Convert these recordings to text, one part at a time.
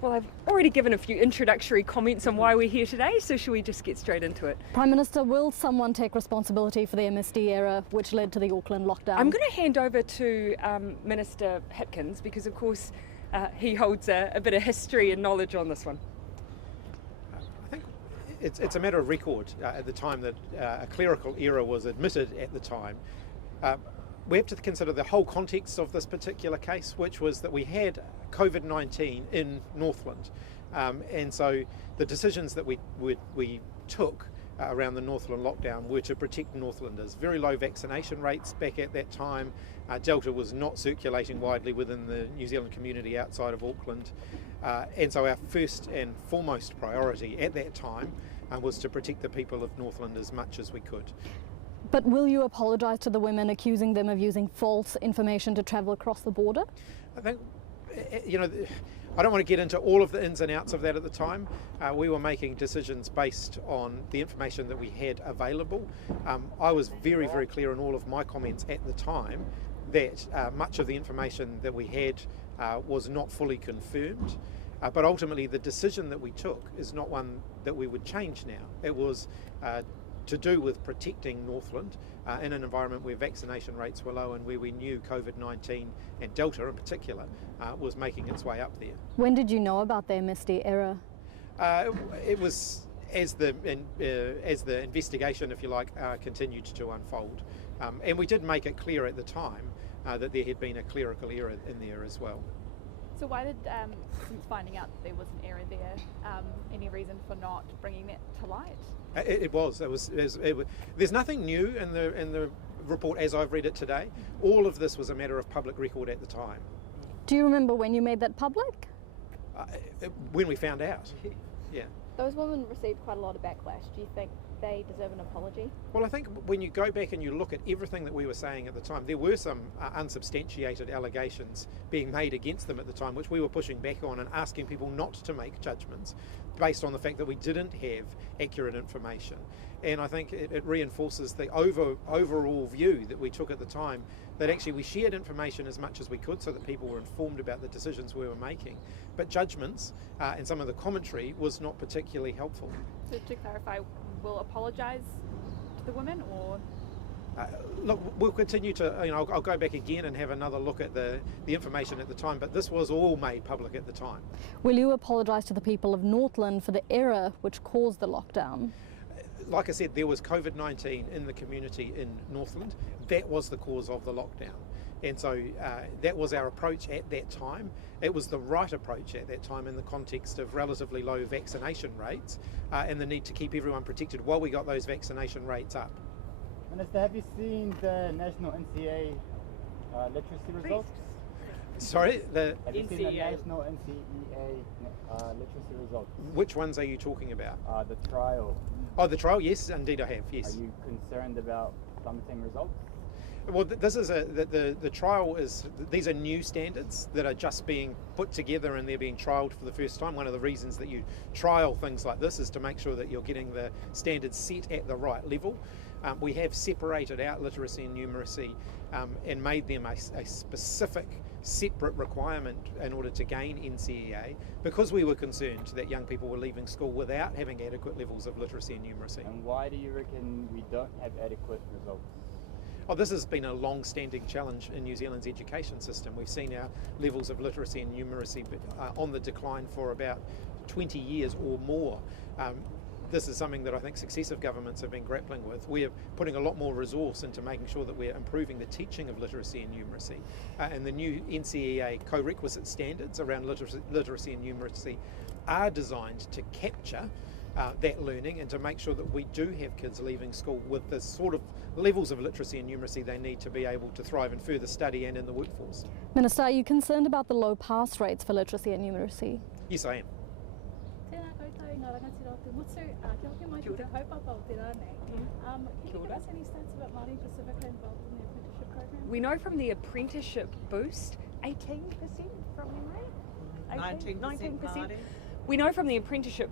Well, I've already given a few introductory comments on why we're here today, so shall we just get straight into it? Prime Minister, will someone take responsibility for the MSD error which led to the Auckland lockdown? I'm going to hand over to Minister Hipkins because, of course, he holds a bit of history and knowledge on this one. I think it's a matter of record at the time that a clerical error was admitted at the time. We have to consider the whole context of this particular case, which was that we had COVID-19 in Northland. And so the decisions that we took around the Northland lockdown were to protect Northlanders. Very low vaccination rates back at that time. Delta was not circulating widely within the New Zealand community outside of Auckland. And so our first and foremost priority at that time was to protect the people of Northland as much as we could. But will you apologise to the women accusing them of using false information to travel across the border? I think, I don't want to get into all of the ins and outs of that at the time. We were making decisions based on the information that we had available. I was very, very clear in all of my comments at the time that much of the information that we had was not fully confirmed. But ultimately the decision that we took is not one that we would change now. It was to do with protecting Northland in an environment where vaccination rates were low and where we knew COVID-19 and Delta in particular was making its way up there. When did you know about the MSD error? It was as the investigation, if you like, continued to unfold. And we did make it clear at the time that there had been a clerical error in there as well. So why did, since finding out that there was an error there, any reason for not bringing that to light? It was. There's nothing new in the report as I've read it today. All of this was a matter of public record at the time. Do you remember when you made that public? When we found out, yeah. Those women received quite a lot of backlash. Do you think they deserve an apology? Well, I think when you go back and you look at everything that we were saying at the time, there were some unsubstantiated allegations being made against them at the time, which we were pushing back on and asking people not to make judgments based on the fact that we didn't have accurate information. And I think it reinforces the overall view that we took at the time, that actually we shared information as much as we could so that people were informed about the decisions we were making. But judgments and some of the commentary was not particularly helpful. So to clarify, will apologise to the women, or? Look, we'll continue to, I'll go back again and have another look at the information at the time, but this was all made public at the time. Will you apologise to the people of Northland for the error which caused the lockdown? Like I said, there was COVID-19 in the community in Northland. That was the cause of the lockdown. And so that was our approach at that time. It was the right approach at that time in the context of relatively low vaccination rates and the need to keep everyone protected while we got those vaccination rates up. Minister, have you seen the national NCEA literacy results? Sorry? Have you seen the national NCEA literacy results? Which ones are you talking about? The trial. Oh, the trial? Yes, indeed I have, yes. Are you concerned about plummeting results? Well, this is the trial is, these are new standards that are just being put together and they're being trialled for the first time. One of the reasons that you trial things like this is to make sure that you're getting the standards set at the right level. We have separated out literacy and numeracy and made them a specific separate requirement in order to gain NCEA, because we were concerned that young people were leaving school without having adequate levels of literacy and numeracy. And why do you reckon we don't have adequate results? Oh, this has been a long-standing challenge in New Zealand's education system. We've seen our levels of literacy and numeracy on the decline for about 20 years or more. This is something that I think successive governments have been grappling with. We're putting a lot more resource into making sure that we're improving the teaching of literacy and numeracy. And the new NCEA co-requisite standards around literacy and numeracy are designed to capture that learning and to make sure that we do have kids leaving school with the sort of levels of literacy and numeracy they need to be able to thrive in further study and in the workforce. Minister, are you concerned about the low pass rates for literacy and numeracy? Yes, I am. Can you give us any stats about Māori specifically involved in the apprenticeship program? We know from the apprenticeship boost, 18% from memory? 19% Māori. We know from the apprenticeship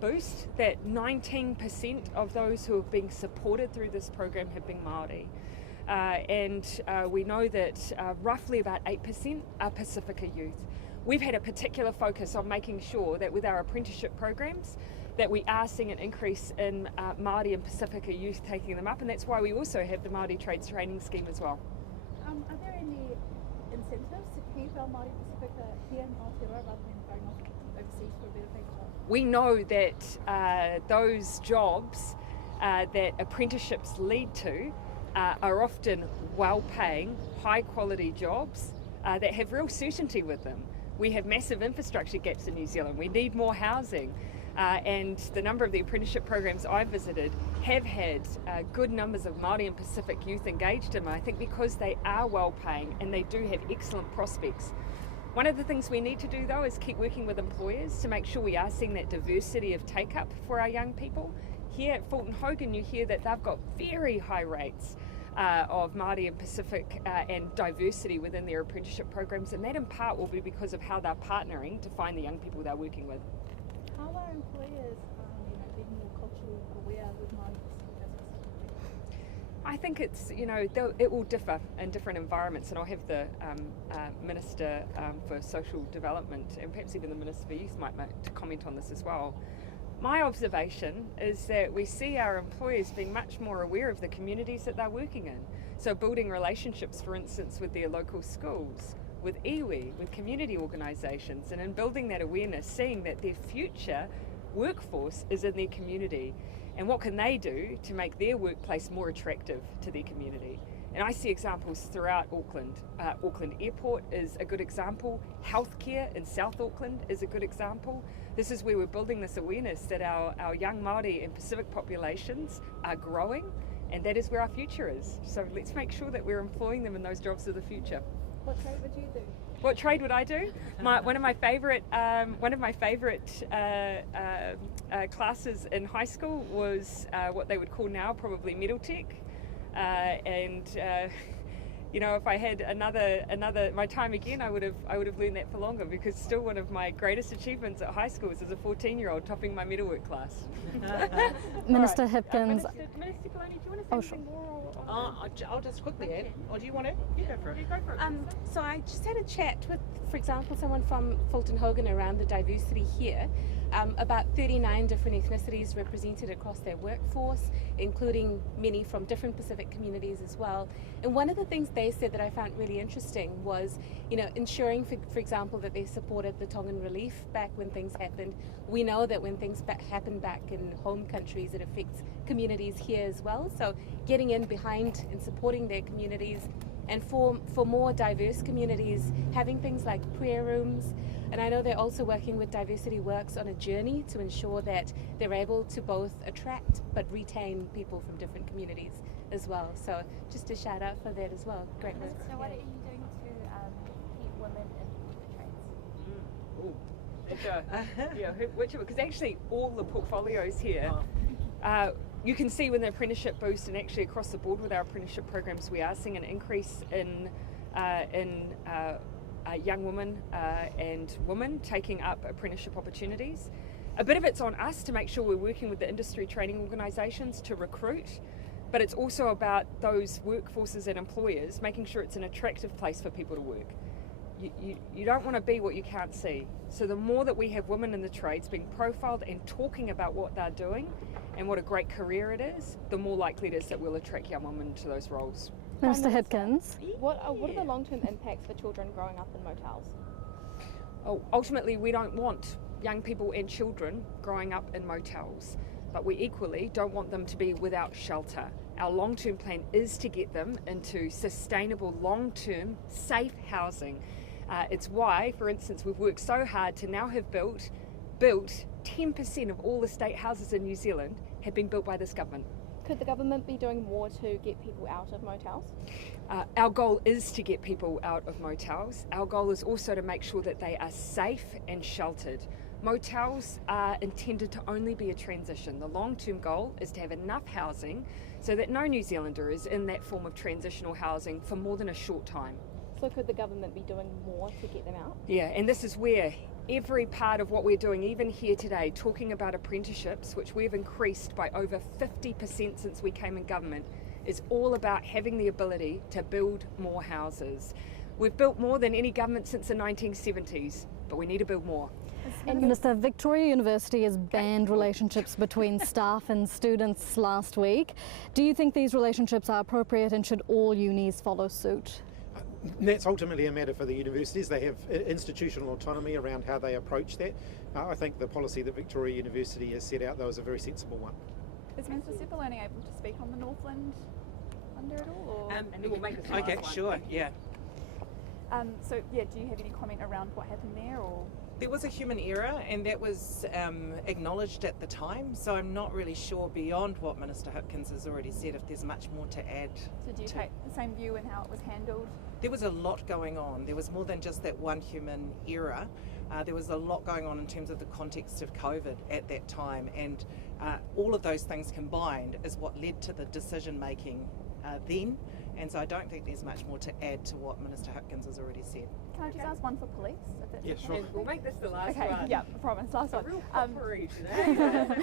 boost that 19% of those who have been supported through this program have been Māori. And we know that roughly about 8% are Pasifika youth. we've had a particular focus on making sure that with our apprenticeship programs that we are seeing an increase in Māori and Pasifika youth taking them up, and that's why we also have the Māori Trades Training Scheme as well. Are there any incentives to keep our Māori Pasifika here in Aotearoa rather than going off overseas for a better paid job? We know that those jobs that apprenticeships lead to are often well-paying, high-quality jobs that have real certainty with them. We have massive infrastructure gaps in New Zealand. We need more housing. And the number of the apprenticeship programs I've visited have had good numbers of Māori and Pacific youth engaged in them, I think because they are well-paying and they do have excellent prospects. One of the things we need to do though is keep working with employers to make sure we are seeing that diversity of take-up for our young people. Here at Fulton Hogan you hear that they've got very high rates of Māori and Pacific and diversity within their apprenticeship programs, and that in part will be because of how they're partnering to find the young people they're working with. How are employers being more culturally aware with Māori Pasifika specifically? I think it's, it will differ in different environments, and I'll have the Minister for Social Development and perhaps even the Minister for Youth might to comment on this as well. My observation is that we see our employers being much more aware of the communities that they're working in. So building relationships, for instance, with their local schools, with iwi, with community organisations, and in building that awareness, seeing that their future workforce is in their community, and what can they do to make their workplace more attractive to their community. And I see examples throughout Auckland. Auckland Airport is a good example. Healthcare in South Auckland is a good example. This is where we're building this awareness that our young Māori and Pacific populations are growing, and that is where our future is. So let's make sure that we're employing them in those jobs of the future. What trade would you do? What trade would I do? One of my favourite classes in high school was what they would call now probably metal tech, and if I had another my time again, I would have learned that for longer, because still one of my greatest achievements at high school was as a 14-year-old topping my metalwork class. Minister Hipkins. Minister Kalani, do you want to say Oh, sure. anything more? I'll just quickly add. Or do you want to? You go for it. Go for it. So I just had a chat with, for example, someone from Fulton Hogan around the diversity here. About 39 different ethnicities represented across their workforce, including many from different Pacific communities as well. And one of the things they said that I found really interesting was, ensuring, for example, that they supported the Tongan relief back when things happened. We know that when things happen back in home countries, it affects communities here as well. So getting in behind and supporting their communities, and for more diverse communities, having things like prayer rooms. And I know they're also working with Diversity Works on a journey to ensure that they're able to both attract but retain people from different communities as well. So just a shout out for that as well. Great work. So what are you doing to keep women in the trades? Because actually all the portfolios here, you can see with the apprenticeship boost, and actually across the board with our apprenticeship programs, we are seeing an increase in young women and women taking up apprenticeship opportunities. A bit of it's on us to make sure we're working with the industry training organisations to recruit, but it's also about those workforces and employers making sure it's an attractive place for people to work. You don't want to be what you can't see. So the more that we have women in the trades being profiled and talking about what they're doing and what a great career it is, the more likely it is that we'll attract young women to those roles. Minister Hipkins. What are the long-term impacts for children growing up in motels? Ultimately, we don't want young people and children growing up in motels, but we equally don't want them to be without shelter. Our long-term plan is to get them into sustainable, long-term, safe housing. It's why, for instance, we've worked so hard to now have built 10% of all the state houses in New Zealand have been built by this government. Could the government be doing more to get people out of motels? Our goal is to get people out of motels. Our goal is also to make sure that they are safe and sheltered. Motels are intended to only be a transition. The long-term goal is to have enough housing so that no New Zealander is in that form of transitional housing for more than a short time. So could the government be doing more to get them out? Yeah, and this is where every part of what we're doing, even here today, talking about apprenticeships, which we've increased by over 50% since we came in government, is all about having the ability to build more houses. We've built more than any government since the 1970s, but we need to build more. And Minister, Victoria University has banned relationships between staff and students last week. Do you think these relationships are appropriate, and should all unis follow suit? That's ultimately a matter for the universities. They have institutional autonomy around how they approach that. I think the policy that Victoria University has set out, though, is a very sensible one. Is Minister Sepuloni able to speak on the Northland under it all? Or? And then we'll make this the Okay, last one. sure, yeah. So yeah, do you have any comment around what happened there, or? There was a human error, and that was acknowledged at the time, so I'm not really sure beyond what Minister Hipkins has already said if there's much more to add. So do you take the same view in how it was handled? There was a lot going on. There was more than just that one human error. There was a lot going on in terms of the context of COVID at that time, and all of those things combined is what led to the decision making then. And so I don't think there's much more to add to what Minister Hipkins has already said. Can I just ask one for police? If that's Yeah, okay? sure. And we'll make this the last Okay, one. yeah, I promise. Last A one. real potpourri today. Go for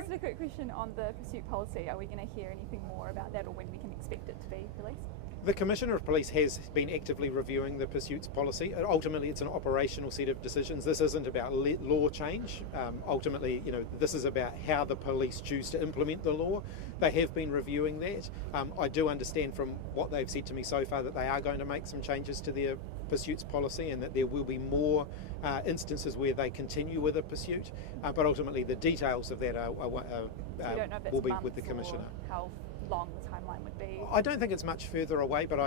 Just it. a quick question on the pursuit policy. Are we going to hear anything more about that, or when we can expect it to be released? The Commissioner of Police has been actively reviewing the pursuits policy. Ultimately, it's an operational set of decisions. This isn't about law change. Ultimately, this is about how the police choose to implement the law. They have been reviewing that. I do understand from what they've said to me so far that they are going to make some changes to their pursuits policy, and that there will be more instances where they continue with a pursuit. But ultimately, the details of that So you don't know if will it's be months with the or Commissioner. how long the timeline would be? I don't think it's much further away, but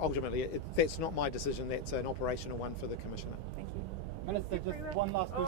ultimately that's not my decision. That's an operational one for the Commissioner. Thank you. Minister, just one last question.